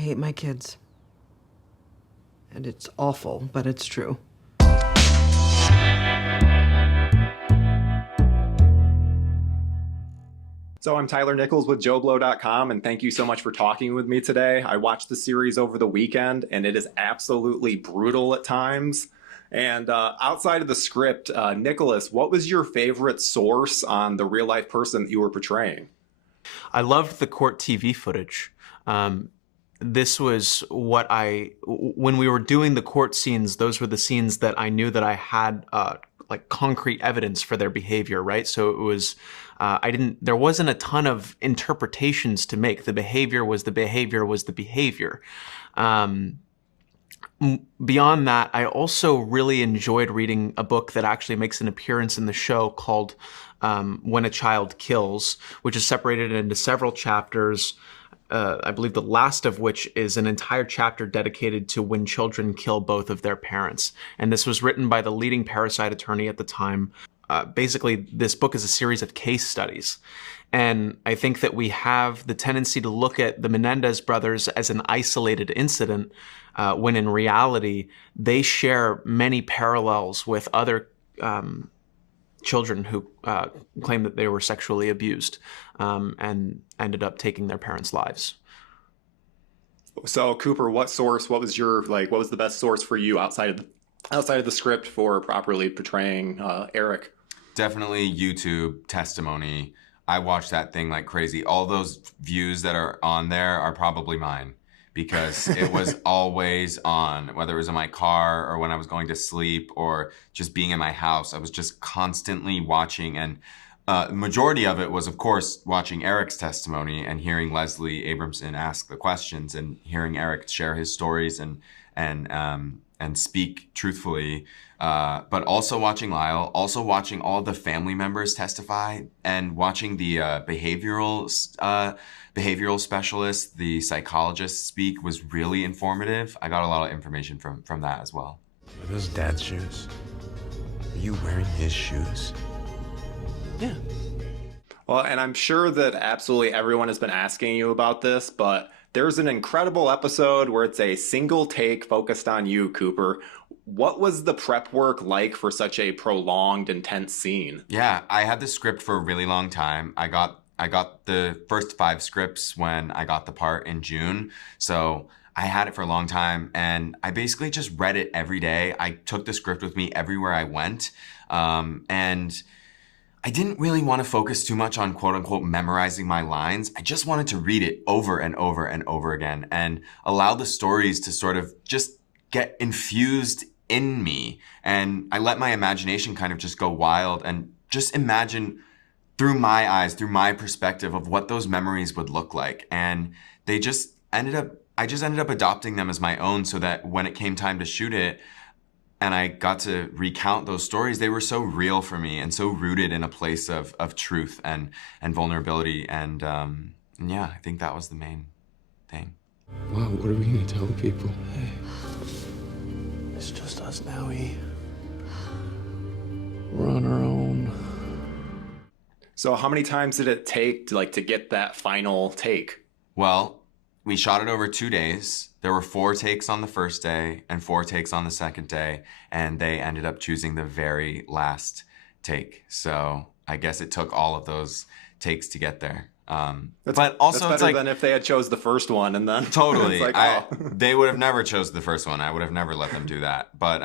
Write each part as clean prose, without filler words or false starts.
hate my kids. And it's awful, but it's true. So I'm Tyler Nichols with JoBlo.com, and thank you so much for talking with me today. I watched the series over the weekend, and it is absolutely brutal at times. And outside of the script, Nicholas, what was your favorite source on the real-life person that you were portraying? I loved the court TV footage. This was what when we were doing the court scenes, those were the scenes that I knew that I had like concrete evidence for their behavior, right? So it was, there wasn't a ton of interpretations to make. The behavior was the behavior was the behavior. Beyond that, I also really enjoyed reading a book that actually makes an appearance in the show called When a Child Kills, which is separated into several chapters. I believe the last of which is an entire chapter dedicated to when children kill both of their parents. And this was written by the leading parasite attorney at the time. Basically, this book is a series of case studies. And I think that we have the tendency to look at the Menendez brothers as an isolated incident, when in reality, they share many parallels with other children who claim that they were sexually abused and ended up taking their parents' lives. So Cooper, what was the best source for you outside of the script for properly portraying Erik? Definitely YouTube testimony. I watched that thing like crazy. All those views that are on there are probably mine, because it was always on, whether it was in my car or when I was going to sleep or just being in my house. I was just constantly watching, and the majority of it was, of course, watching Erik's testimony and hearing Leslie Abramson ask the questions and hearing Erik share his stories and speak truthfully. But also watching Lyle, also watching all the family members testify, and watching the behavioral specialist, the psychologist speak was really informative. I got a lot of information from that as well. Are those dad's shoes? Are you wearing his shoes? Yeah. Well, and I'm sure that absolutely everyone has been asking you about this, but there's an incredible episode where it's a single take focused on you, Cooper. What was the prep work like for such a prolonged, intense scene? Yeah, I had the script for a really long time. I got the first 5 scripts when I got the part in June. So I had it for a long time, and I basically just read it every day. I took the script with me everywhere I went. And I didn't really want to focus too much on quote unquote memorizing my lines. I just wanted to read it over and over and over again and allow the stories to sort of just get infused in me. And I let my imagination kind of just go wild and just imagine through my eyes, through my perspective of what those memories would look like. And I just ended up adopting them as my own, so that when it came time to shoot it and I got to recount those stories, they were so real for me and so rooted in a place of truth and vulnerability. And yeah, I think that was the main thing. Wow, what are we gonna tell people? Hey, It's just us now, E. we're on our own. So how many times did it take to get that final take? Well, we shot it over 2 days. There were 4 takes on the first day and 4 takes on the second day, and they ended up choosing the very last take. So I guess it took all of those takes to get there. But also, that's it's better like, than if they had chose the first one and then totally. it's like, They would have never chose the first one. I would have never let them do that. But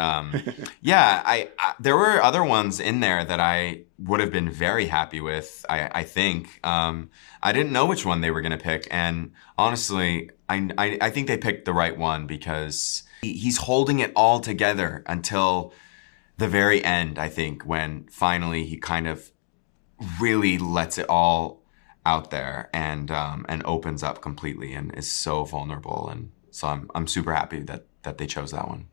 yeah, there were other ones in there that I would have been very happy with. I think I didn't know which one they were going to pick, and honestly, I think they picked the right one, because he's holding it all together until the very end. I think when finally he kind of really lets it all out there and opens up completely and is so vulnerable. And so I'm super happy that they chose that one.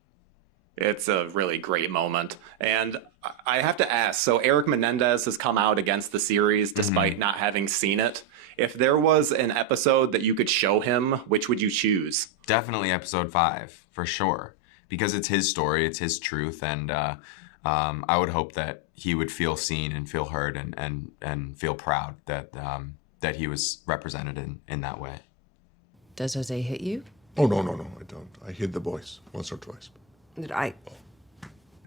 It's a really great moment. And I have to ask, so Erik Menendez has come out against the series despite not having seen it. If there was an episode that you could show him, which would you choose? Definitely episode 5, for sure. Because it's his story, it's his truth, and I would hope that he would feel seen and feel heard and feel proud that he was represented in that way. Does Jose hit you? Oh, no, I don't. I hit the boys once or twice.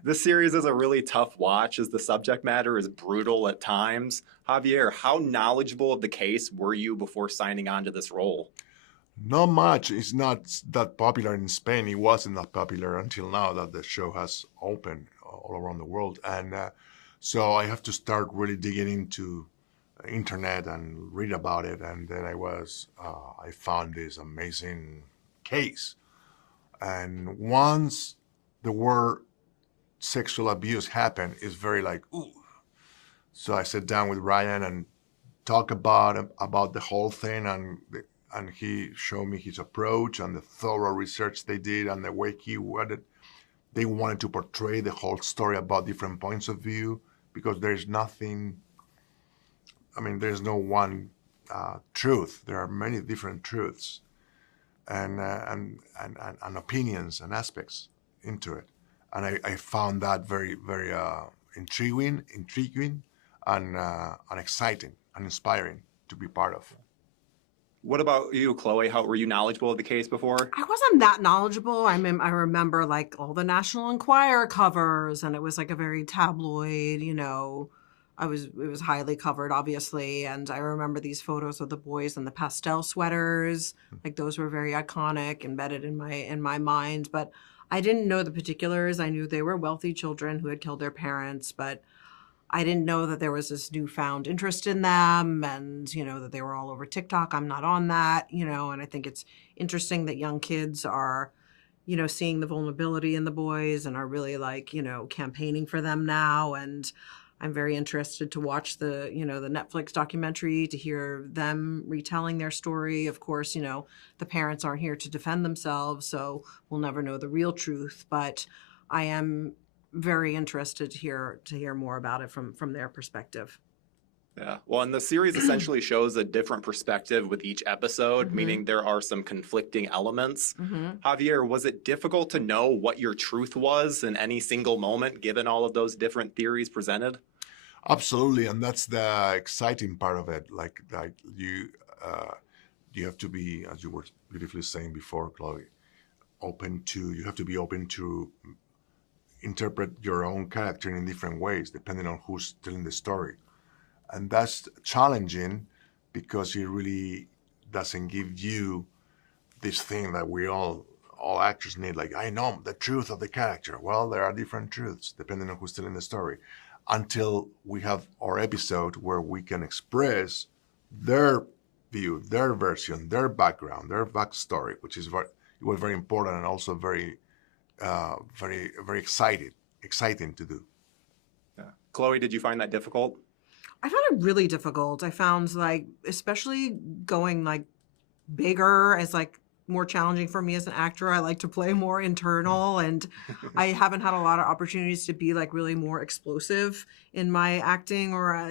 This series is a really tough watch as the subject matter is brutal at times. Javier, how knowledgeable of the case were you before signing on to this role? Not much. It's not that popular in Spain. It wasn't that popular until now that the show has opened all around the world. And so I have to start really digging into internet and read about it. And then I found this amazing case. And once the word sexual abuse happened, it's very like, ooh. So I sat down with Ryan and talked about the whole thing, and he showed me his approach and the thorough research they did and the way they wanted to portray the whole story about different points of view, because there's no one truth. There are many different truths and opinions and aspects into it. And I found that very, very intriguing and exciting and inspiring to be part of. What about you, Chloe? How were you knowledgeable of the case before? I wasn't that knowledgeable. I remember like all the National Enquirer covers, and it was like a very tabloid, you know. It was highly covered, obviously, and I remember these photos of the boys in the pastel sweaters. Like those were very iconic, embedded in my mind. But I didn't know the particulars. I knew they were wealthy children who had killed their parents, but I didn't know that there was this newfound interest in them, and, you know, that they were all over TikTok. I'm not on that, you know, and I think it's interesting that young kids are, you know, seeing the vulnerability in the boys and are really like, you know, campaigning for them now. And I'm very interested to watch the Netflix documentary, to hear them retelling their story. Of course, you know, the parents aren't here to defend themselves, so we'll never know the real truth, but I am very interested to hear more about it from their perspective. Yeah. Well, and the series essentially shows a different perspective with each episode, meaning there are some conflicting elements. Javier, was it difficult to know what your truth was in any single moment, given all of those different theories presented? Absolutely, and that's the exciting part of it. Like you have to be, as you were beautifully saying before, Chloe, you have to be open to interpret your own character in different ways, depending on who's telling the story. And that's challenging because it really doesn't give you this thing that we all actors need. Like, I know the truth of the character. Well, there are different truths depending on who's telling the story, until we have our episode where we can express their view, their version, their background, their backstory, which is very important and also very exciting to do. Yeah. Chloe, did you find that difficult? I found it really difficult. I found, like, especially going like bigger as like more challenging for me as an actor. I like to play more internal, and I haven't had a lot of opportunities to be like really more explosive in my acting, or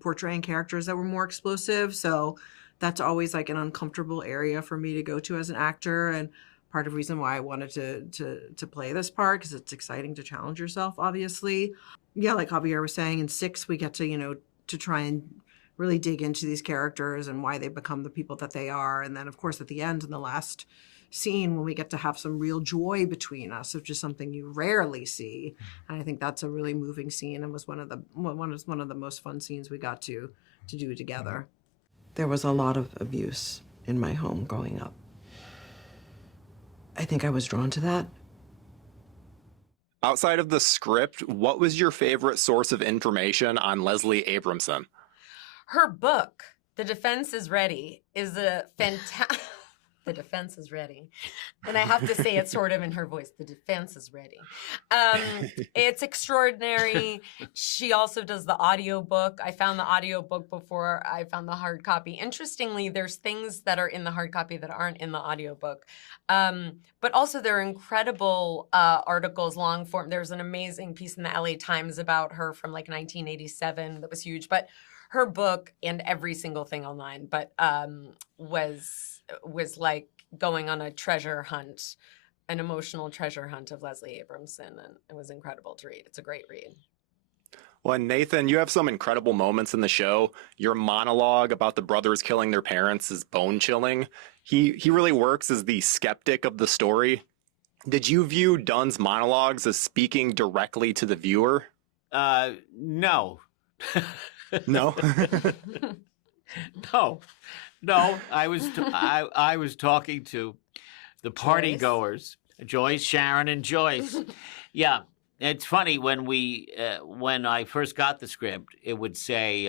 portraying characters that were more explosive. So that's always like an uncomfortable area for me to go to as an actor, and part of the reason why I wanted to play this part, because it's exciting to challenge yourself, obviously. Yeah, like Javier was saying, in 6 we get to to try and really dig into these characters and why they become the people that they are. And then, of course, at the end, in the last scene, when we get to have some real joy between us, which is something you rarely see. And I think that's a really moving scene, and was one of the most fun scenes we got to do together. There was a lot of abuse in my home growing up. I think I was drawn to that. Outside of the script, what was your favorite source of information on Leslie Abramson? Her book, The Defense is Ready, is a fantastic... The defense is ready. And I have to say it sort of in her voice. The defense is ready. It's extraordinary. She also does the audiobook. I found the audiobook before I found the hard copy. Interestingly, there's things that are in the hard copy that aren't in the audiobook. But also there are incredible articles, long form. There's an amazing piece in the LA Times about her from like 1987 that was huge. But her book, and every single thing online, but was like going on a treasure hunt, an emotional treasure hunt of Leslie Abramson, and it was incredible to read. It's a great read. Well, and Nathan, you have some incredible moments in the show. Your monologue about the brothers killing their parents is bone-chilling. He really works as the skeptic of the story. Did you view Dunn's monologues as speaking directly to the viewer? No. No. No. I was talking to the party goers, Joyce, Sharon, and Joyce. Yeah, it's funny when I first got the script, it would say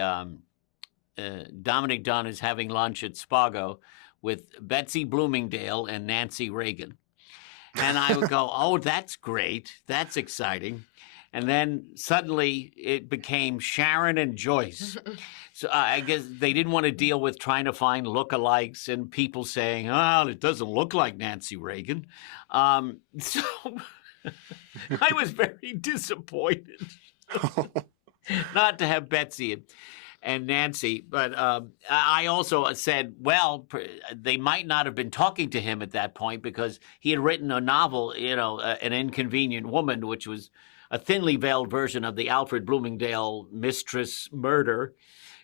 Dominic Dunn is having lunch at Spago with Betsy Bloomingdale and Nancy Reagan, and I would go, "Oh, that's great, that's exciting." And then suddenly it became Sharon and Joyce. So I guess they didn't want to deal with trying to find lookalikes and people saying, "Oh, it doesn't look like Nancy Reagan." So I was very disappointed not to have Betsy and Nancy. But I also said, well, they might not have been talking to him at that point because he had written a novel, An Inconvenient Woman, which was a thinly veiled version of the Alfred Bloomingdale mistress murder.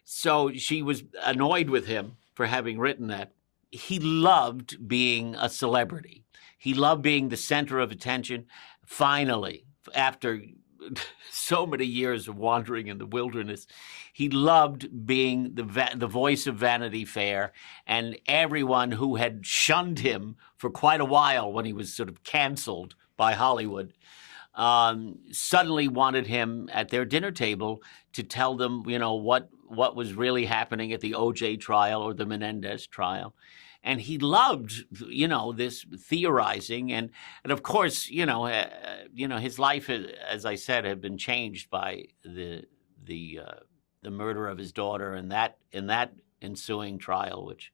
So she was annoyed with him for having written that. He loved being a celebrity. He loved being the center of attention. Finally, after so many years of wandering in the wilderness, he loved being the voice of Vanity Fair, and everyone who had shunned him for quite a while when he was sort of canceled by Hollywood suddenly wanted him at their dinner table to tell them, what was really happening at the OJ trial or the Menendez trial. And he loved, this theorizing. And of course, his life, as I said, had been changed by the murder of his daughter and that ensuing trial, which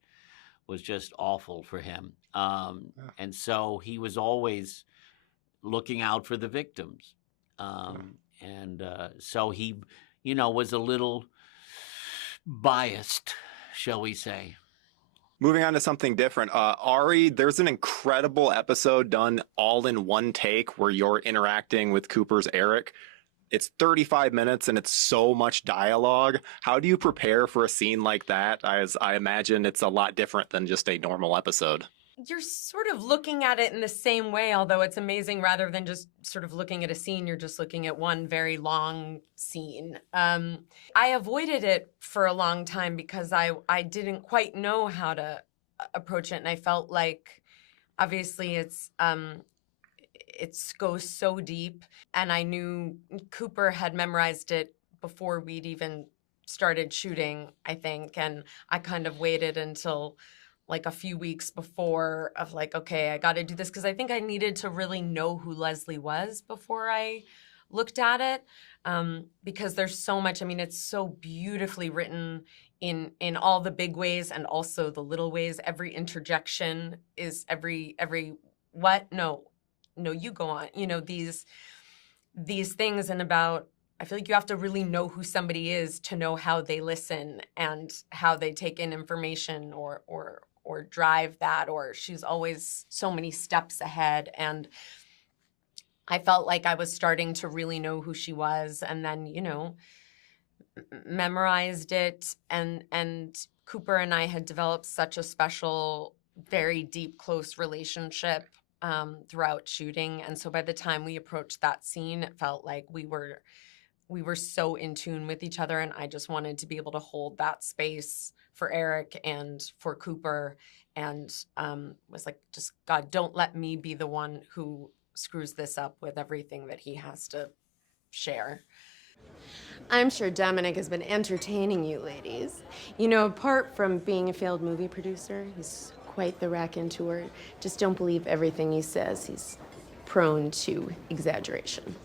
was just awful for him. And so he was always looking out for the victims. And so he, was a little biased, shall we say. Moving on to something different. Ari, there's an incredible episode done all in one take where you're interacting with Cooper's Erik. It's 35 minutes and it's so much dialogue. How do you prepare for a scene like that? As I imagine it's a lot different than just a normal episode. You're sort of looking at it in the same way, although it's amazing rather than just sort of looking at a scene, you're just looking at one very long scene. I avoided it for a long time because I didn't quite know how to approach it. And I felt like, obviously, it goes so deep. And I knew Cooper had memorized it before we'd even started shooting, I think. And I kind of waited until like a few weeks before of like, okay, I got to do this because I think I needed to really know who Leslie was before I looked at it, because there's so much. I mean, it's so beautifully written in all the big ways and also the little ways. Every interjection is every what? No, you go on. These things, and about. I feel like you have to really know who somebody is to know how they listen and how they take in information or drive that, or she's always so many steps ahead. And I felt like I was starting to really know who she was, and then, memorized it. And Cooper and I had developed such a special, very deep, close relationship throughout shooting. And so by the time we approached that scene, it felt like we were so in tune with each other, and I just wanted to be able to hold that space for Erik and for Cooper, and was like, just God, don't let me be the one who screws this up with everything that he has to share. I'm sure Dominic has been entertaining you ladies. Apart from being a failed movie producer, he's quite the raconteur. Just don't believe everything he says. He's prone to exaggeration.